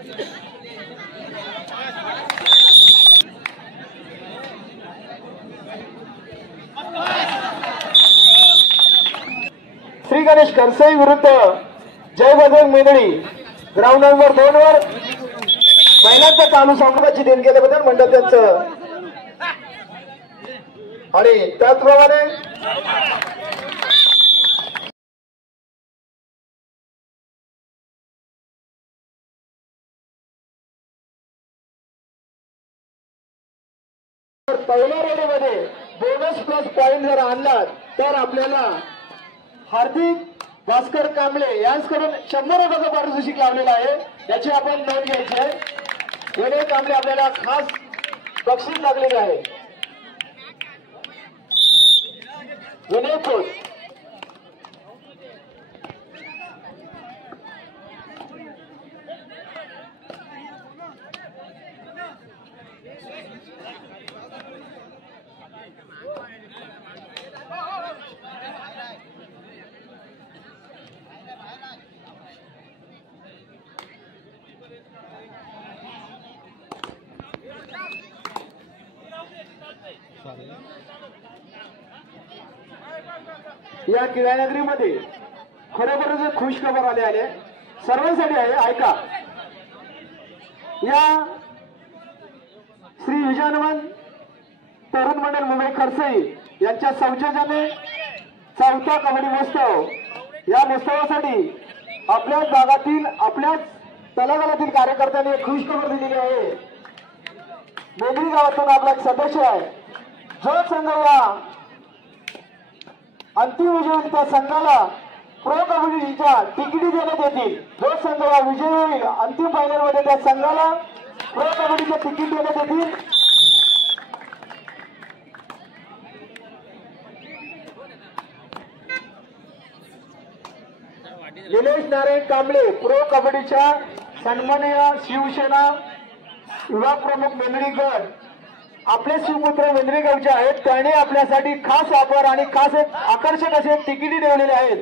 श्री गणेश खरसाई विरुद्ध जय Bajrang मेंदळी ground number 2 वर महिलांचा चालू संघाची देणगी केल्याबद्दल मंडळ त्यांचं आणि त्याचप्रमाणे पहिल्या रेडीमध्ये बोनस प्लस पॉइंट जर आणला तर आपल्याला हार्दिक भास्कर कांबळे यांच्याकडून 100 रुपयाचं पारितोषिक लावलेलं आहे, याची आपण नोंद घ्यायची आहे. विनय कांबळे आपल्याला खास बक्षीस लागलेले आहे. विनय खोत या किरायनगरीमध्ये खरोखरच खुश खबर आले सर्वांसाठी आहे. ऐका, या श्री विजयनवन तरुण मंडळ मुंबई खरसाई यांच्या सौजन्याने 4था कबड्डी महोत्सव, या महोत्सवासाठी आपल्याच भागातील आपल्याच तलागातील कार्यकर्त्यांनी खुश खबर दिलेली आहे. मेंदळी गावातून आपला एक सदस्य आहे, जो संघ या अंतिम विजयी त्या संघाला प्रो कबड्डीच्या तिकिटी देण्यात येतील. जो संघ या विजयी होईल अंतिम फायनल मध्ये त्या संघाला प्रो कबड्डीचे तिकीट देण्यात येतील. निलेश नारायण कांबळे प्रो कबड्डीच्या सन्माननीय शिवसेना युवा प्रमुख मेंदळी गट आपले सुपुत्र मेंदळी गावचे आहेत. त्यांनी आपल्यासाठी खास ऑफर आणि खास एक आकर्षक असे तिकिटी ठेवलेले आहेत.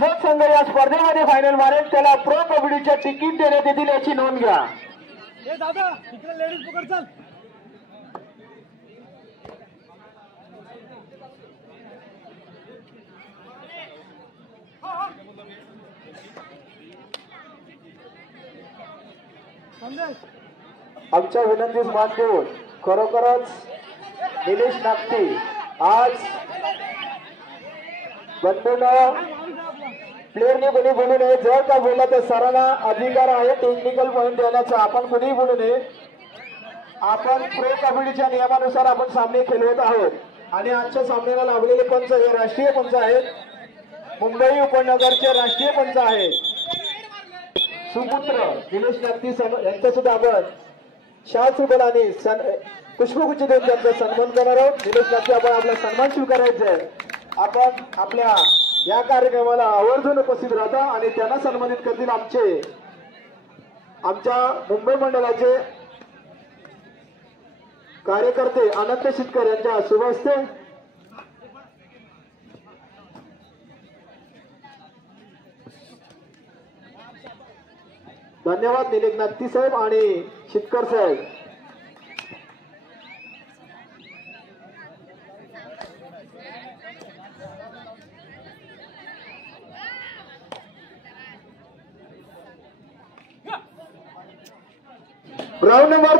जो संघ या स्पर्धेमध्ये फायनल मारेल त्याला प्रो कबड्डीच्या तिकीट देण्यात येतील, याची नोंद घ्या. आमच्या विनंतीस मान देऊन खरोखरच निलेश नागटे आज बंधूंना प्लेअरने कोणी बोलू नये. जर का बोलला तर सरांना अधिकार आहे टेक्निकल पॉइंट देण्याचा. आपण कोणी बोलू नये. आपण प्रो कबड्डीच्या नियमानुसार आपण सामने खेळवत आहोत आणि आजच्या सामन्याला लाभलेले पंच हे राष्ट्रीय पंच आहेत, मुंबई उपनगरचे राष्ट्रीय पंच आहेत. सुपुत्र निलेश नागटे यांचा सुद्धा आपण शाल आणि पुष्पगुच्छ देऊन त्यांचा सन्मान करणार आहोत. निलेश नागटे आपण आपला सन्मान स्वीकारायचा आहे. आपण आपल्या या कार्यक्रमाला आवर्जून उपस्थित राहता आणि त्यांना सन्मानित करतील आमच्या मुंबई मंडळाचे कार्यकर्ते अनंत शितकर यांच्या शुभ हस्ते. धन्यवाद निलेश नागटे साहेब आणि शितकर साहेब. राऊंड नंबर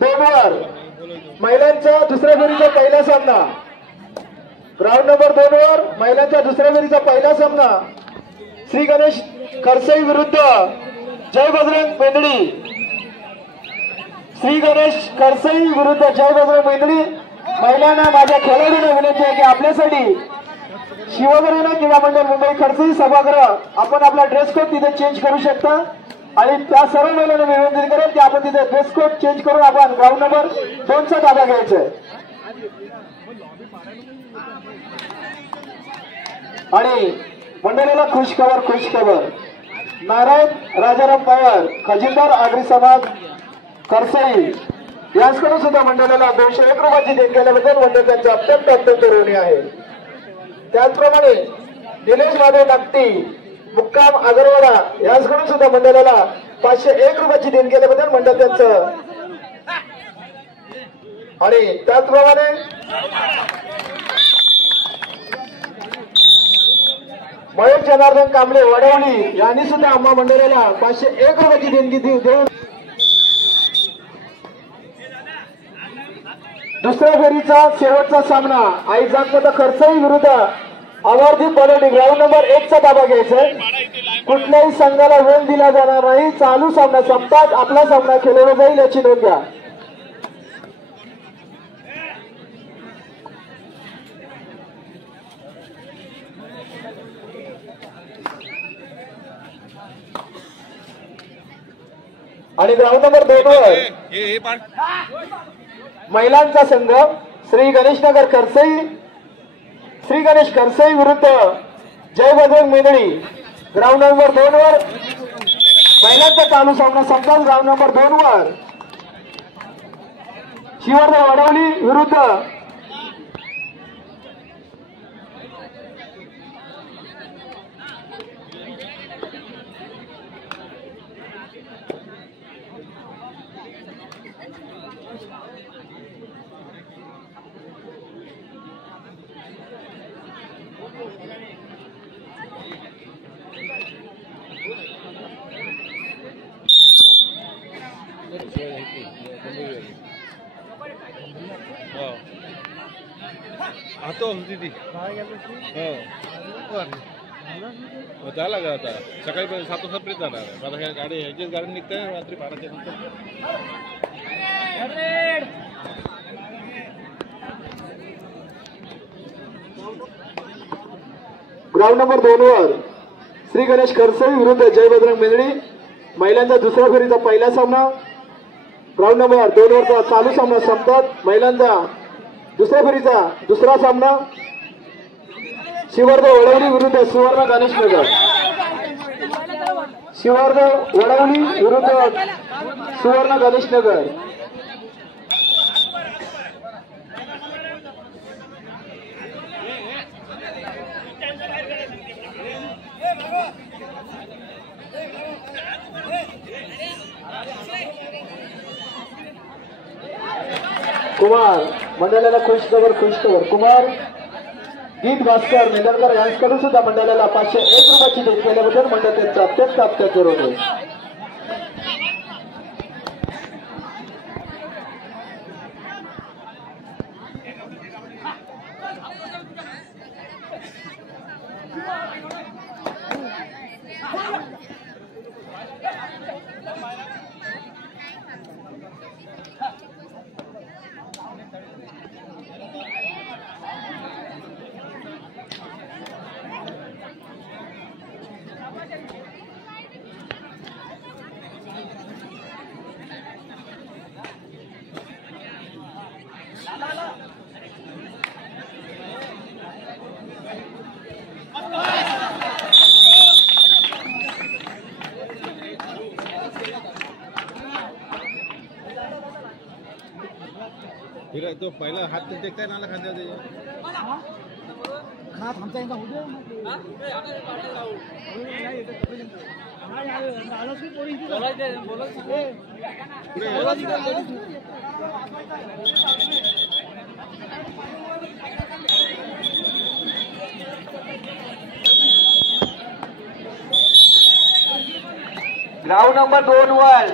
2 वर महिलांच्या दुसऱ्या फेरीचा पहिला सामना. राऊंड नंबर 2 वर महिलांच्या दुसऱ्या फेरीचा पहिला सामना श्री गणेश खरसाई विरुद्ध जय बजरंग मेंदळी. श्री गणेश खरसाई विरुद्ध जय बजरंग मेंदळी. महिलांना माझ्या खेळाडूंना विनंती आहे की आपल्यासाठी शिवगणना क्रीडा मंडळ मुंबई खरसाई सभागृह आपण आपला ड्रेस कोड तिथे चेंज करू शकता आणि त्या सर्व महिलांना विनंती करेल की आपण तिथे ड्रेस कोड चेंज करून आपण ग्राउंड नंबर 2 चा ताबा घ्यायचा आहे. आणि मंडळाला खुश खबर नारायण राजाराम पवार खजिनदार आगरी समाज खरसाई यांच्याकडून सुद्धा मंडळाला 201 रुपयाची देणगी केल्याबद्दल मंडळ त्यांचा अत्यंत ऋणी आहे. त्याचप्रमाणे निलेश माधव नागटे मुक्काम आगरवाडा यांच्याकडून सुद्धा मंडळाला 501 रुपयाची देणगी केल्याबद्दल मंडळ त्यांचं. आणि त्याचप्रमाणे महेश जनार्दन कांबळे वडवली यांनी सुद्धा आम्हा मंडळाला 501 रुपयाची देणगी देऊन दुसऱ्या फेरीचा शेवटचा सामना आई जागपता खर्चई विरुद्ध अमरदीप बलोडी ग्राउंड नंबर 1 चा ताबा घ्यायचा. कुठल्याही संघाला वेळ दिला जाणार नाही. चालू सामना संपताच आपला सामना खेळवला जाईल याची नोंद घ्या. आणि ग्राउंड नंबर 2 वर महिलांचा संघ श्री गणेशनगर खर्चई श्री गणेश खर्चई विरुद्ध जय बजरंग मेंदळी ग्राउंड नंबर 2 वर महिलांचा चालू सामना संपला. ग्राउंड नंबर 2 वर शिवर्धन वडवली विरुद्ध आता दीदी झाला का आता सकाळी 7 वाजतापर्यंत जाणार आहे. आता गाडी ह्याचीच गाडी निघते रात्री 12च्या नंतर. ग्राउंड नंबर 2 वर श्री गणेश खर्चई विरुद्ध जय बजरंग मेंदळी महिलांचा दुसऱ्या फेरीचा पहिला सामना. ग्राउंड नंबर 2 वरचा चालू सामना संपतात महिलांचा दुसऱ्या फेरीचा दुसरा सामना. शिवर्धन वडवली विरुद्ध सुवर्ण गणेशनगर. शिवर्धन वडवली विरुद्ध सुवर्ण गणेशनगर. कुमार मंडळाला खुशखबर कुमार गीत भास्कर नेदरकर यांच्याकडून सुद्धा मंडळाला 501 रुपयाची देणगी केल्याबद्दल मंडळ त्यांचा अत्यंत अत्यंत करून फिर तो पहिला हात टेकताय नाला खांद्यावर हात आमचा यांचा होऊ ग्राउंड नंबर 2 वर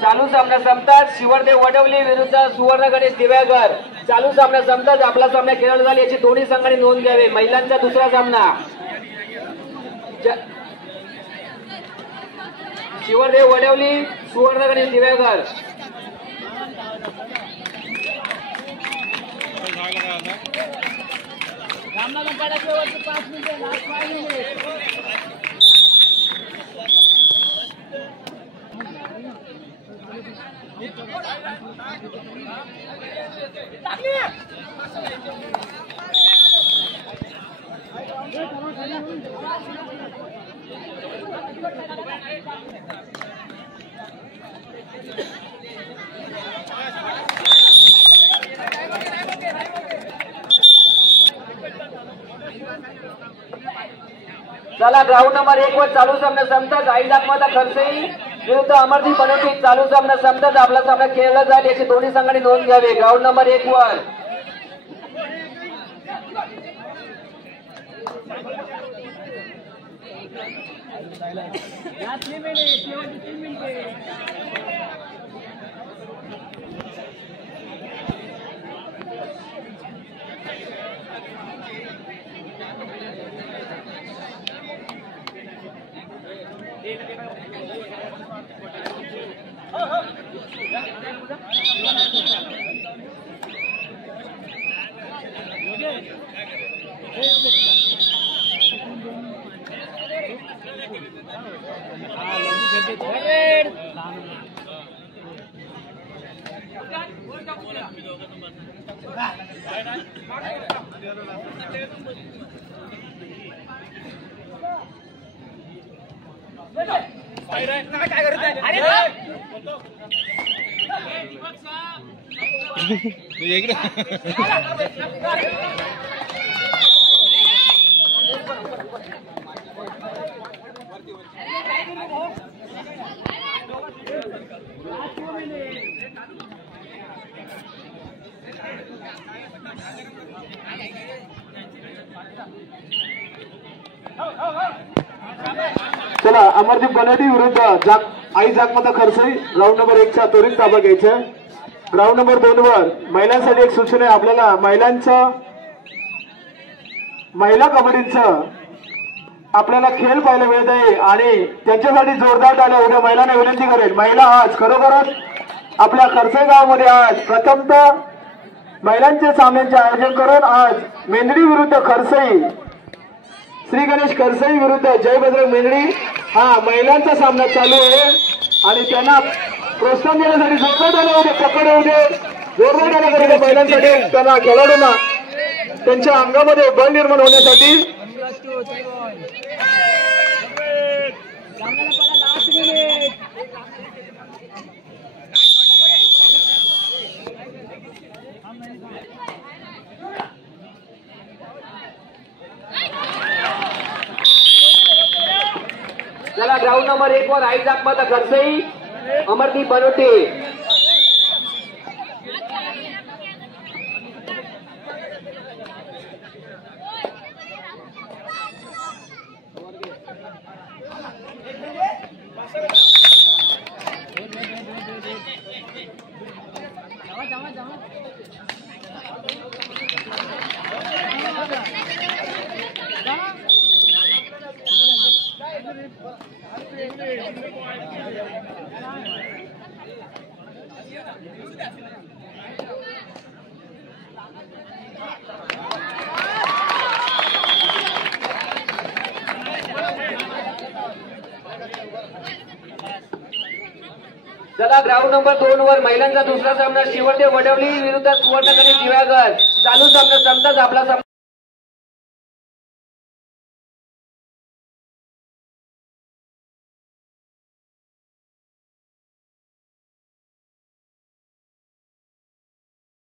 चालू सामना संपतात शिवर्धन वडवली विरुद्ध सुवर्ण गणेश दिव्यागर. चालू सामना संपतात आपला सामना खेळला झाला याची दोन्ही संघांनी नोंद घ्यावी. महिलांचा दुसरा सामना शिवर्धन वडवली सुवर्ण गणेश दिव्यागर. चला ग्राउंड नंबर 1 वर चालू सामना संपतात आई जागमाता खर्चई विरुद्ध अमरदीप बनवटी चालू सामना संपताच आपला सामना खेळला जाईल याची दोन्ही संघांनी नोंद घ्यावी. ग्राउंड नंबर 1 वर चला अमरदीप बनवटी विरुद्ध आई जागमाता खरसई ग्राउंड नंबर 1 चा त्वरित ताबा घ्यायचा. ग्राउंड नंबर 2 वर महिलांसाठी एक सूचना आहे. आपल्याला महिला कबड्डीचं आपल्याला खेळ पाहायला मिळत आहे आणि त्यांच्यासाठी जोरदार टाळ्या उद्या महिलांना विनंती करेल. महिला आज खरोखरच आपल्या खरसई गावामध्ये आज प्रथमतः महिलांच्या सामन्यांचे आयोजन करून आज मेंदडी विरुद्ध खरसई, श्री गणेश खरसई विरुद्ध जय बजरंग मेंदडी हा महिलांचा सामना चालू आहे आणि त्यांना प्रोत्साहन देण्यासाठी जोरदार टाळ्या उद्या पकड होऊ दे. जोरदार टाळ्या करूया महिलांसाठी, त्यांना खेळाडूंना त्यांच्या अंगामध्ये बळ निर्माण होण्यासाठी. चला ग्राउंड नंबर 1 वर आई जागमाता खरसई अमरदीप बनवटी. चला ग्राउंड नंबर 2 वर महिलांचा दुसरा सामना शिवदेव वडवली विरुद्ध सुवर्णगणेश दिव्यागर चालू सामना संपताच आपला सामना